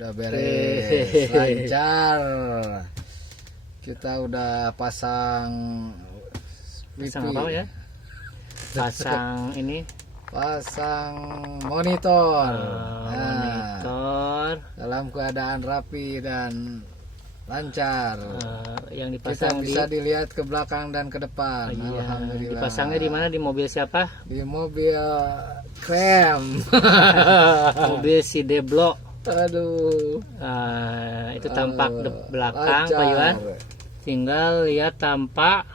Udah beres, lancar. Kita udah pasang apa ya? Pasang ini. Pasang monitor. Monitor. Dalam keadaan rapi dan lancar. Yang dipasang kita bisa dilihat ke belakang dan ke depan. Iya. Alhamdulillah. Dipasangnya di mana? Di mobil siapa? Di mobil krem. Mobil si Deblo. Aduh. Itu tampak belakang Pak Iwan. Tinggal lihat tampak.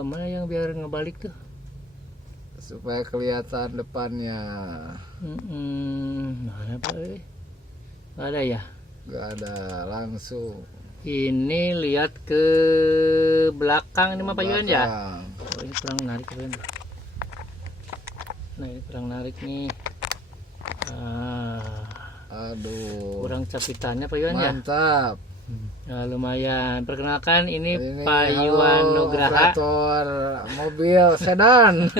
Mana yang biar ngebalik tuh? Supaya kelihatan depannya. Mana Pak? Gak ada ya? Gak ada, langsung. Ini lihat ke belakang ini mah Pak Iwan ya? Oh, ini kurang menarik Pak Iwan. Nah ini kurang menarik nih. Aduh. Kurang capitannya Pak Iwan ya? Mantap. Nah, lumayan. Perkenalkan ini Pak Iwan Nugraha. Operator mobil sedan.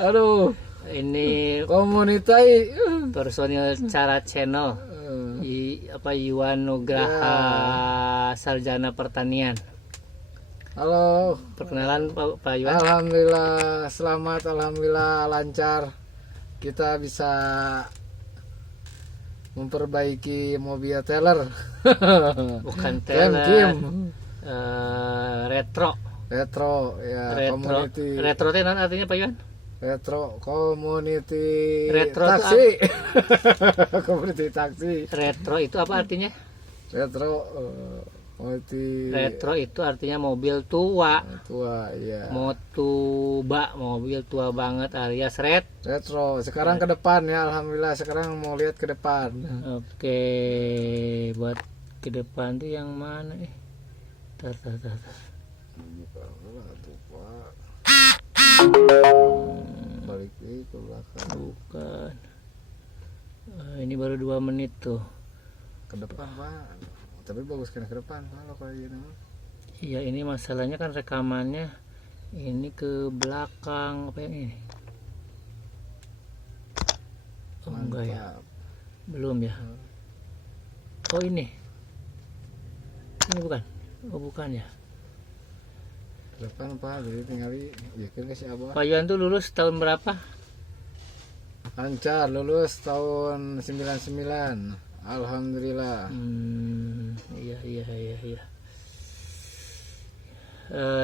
Aduh. Ini komunitas personil cara channel. Iwan Nugraha Sarjana Pertanian. Halo. Perkenalan Pak Iwan. Alhamdulillah selamat, alhamdulillah lancar. Kita bisa memperbaiki mobil teller. Bukan teller. Retro ya. Community. Retro itu artinya Pak Iwan? Retro community retro taksi. Community taksi. Retro itu apa artinya? Retro retro itu artinya mobil tua. Iya. Mobil tua banget alias retro. Sekarang ke depan ya, alhamdulillah sekarang mau lihat ke depan. Oke, buat ke depan tuh yang mana tar. Balik ke belakang. Bukan. Ini baru 2 menit tuh. Ke depan Pak. Tapi bagus kan ke depan kalau kayak gini. Iya, ini masalahnya kan rekamannya ini ke belakang apa yang ini? Oh, enggak ya. Belum ya. Oh ini. Ini bukan. Oh bukan ya. Ke depan Pak, jadi tinggal bikin ke si Abah. Pak Iwan tuh lulus tahun berapa? Lancar, lulus tahun 99. Alhamdulillah. Iya.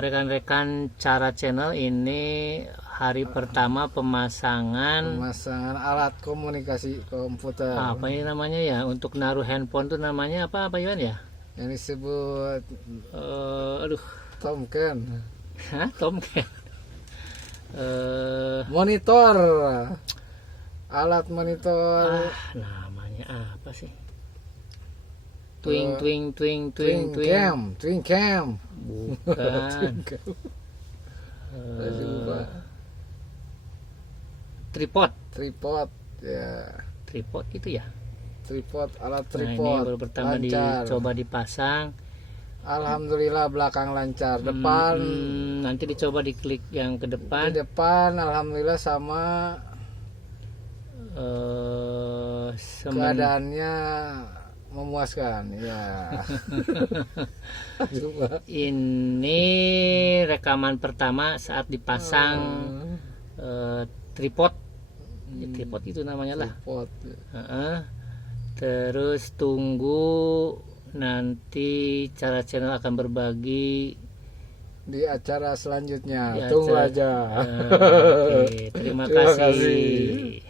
Rekan-rekan cara channel ini hari pertama pemasangan alat komunikasi komputer. Apa ini namanya ya? Untuk naruh handphone tuh namanya apa Pak Iwan ya? Yang disebut Tomken. Hah? Tomken. Monitor. Alat monitor. Namanya apa sih? Twin cam. Bukan. Tripod ya. Tripod itu ya. Alat tripod. Nah, ini baru pertama dicoba dipasang. Alhamdulillah belakang lancar. Depan nanti dicoba diklik yang ke depan. Di depan alhamdulillah sama. Keadaannya memuaskan ya. Ini rekaman pertama saat dipasang tripod. Tripod itu namanya lah. Terus tunggu nanti cara channel akan berbagi di acara selanjutnya. Tunggu aja. Oke, terima kasih.